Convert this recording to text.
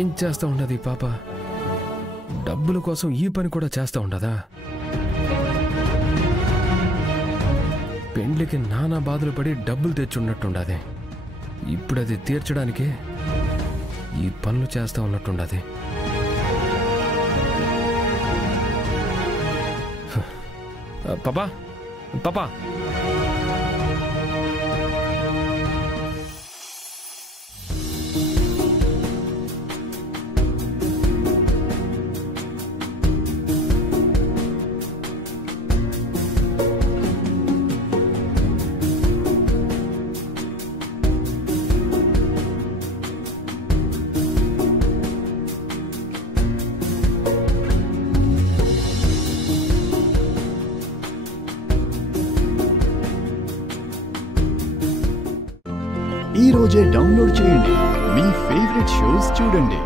ఏం చేస్తా ఉండదు పాప? డబ్బుల కోసం ఈ పని కూడా చేస్తా ఉండదా? పెండ్లికి నానా బాధలు పడి డబ్బులు తెచ్చున్నట్టుండదే. ఇప్పుడు అది తీర్చడానికే ఈ పనులు చేస్తా ఉన్నట్టుండదే. పాపా పాపా ఈ రోజే డౌన్లోడ్ చేయండి. మీ ఫేవరెట్ షోస్ చూడండి.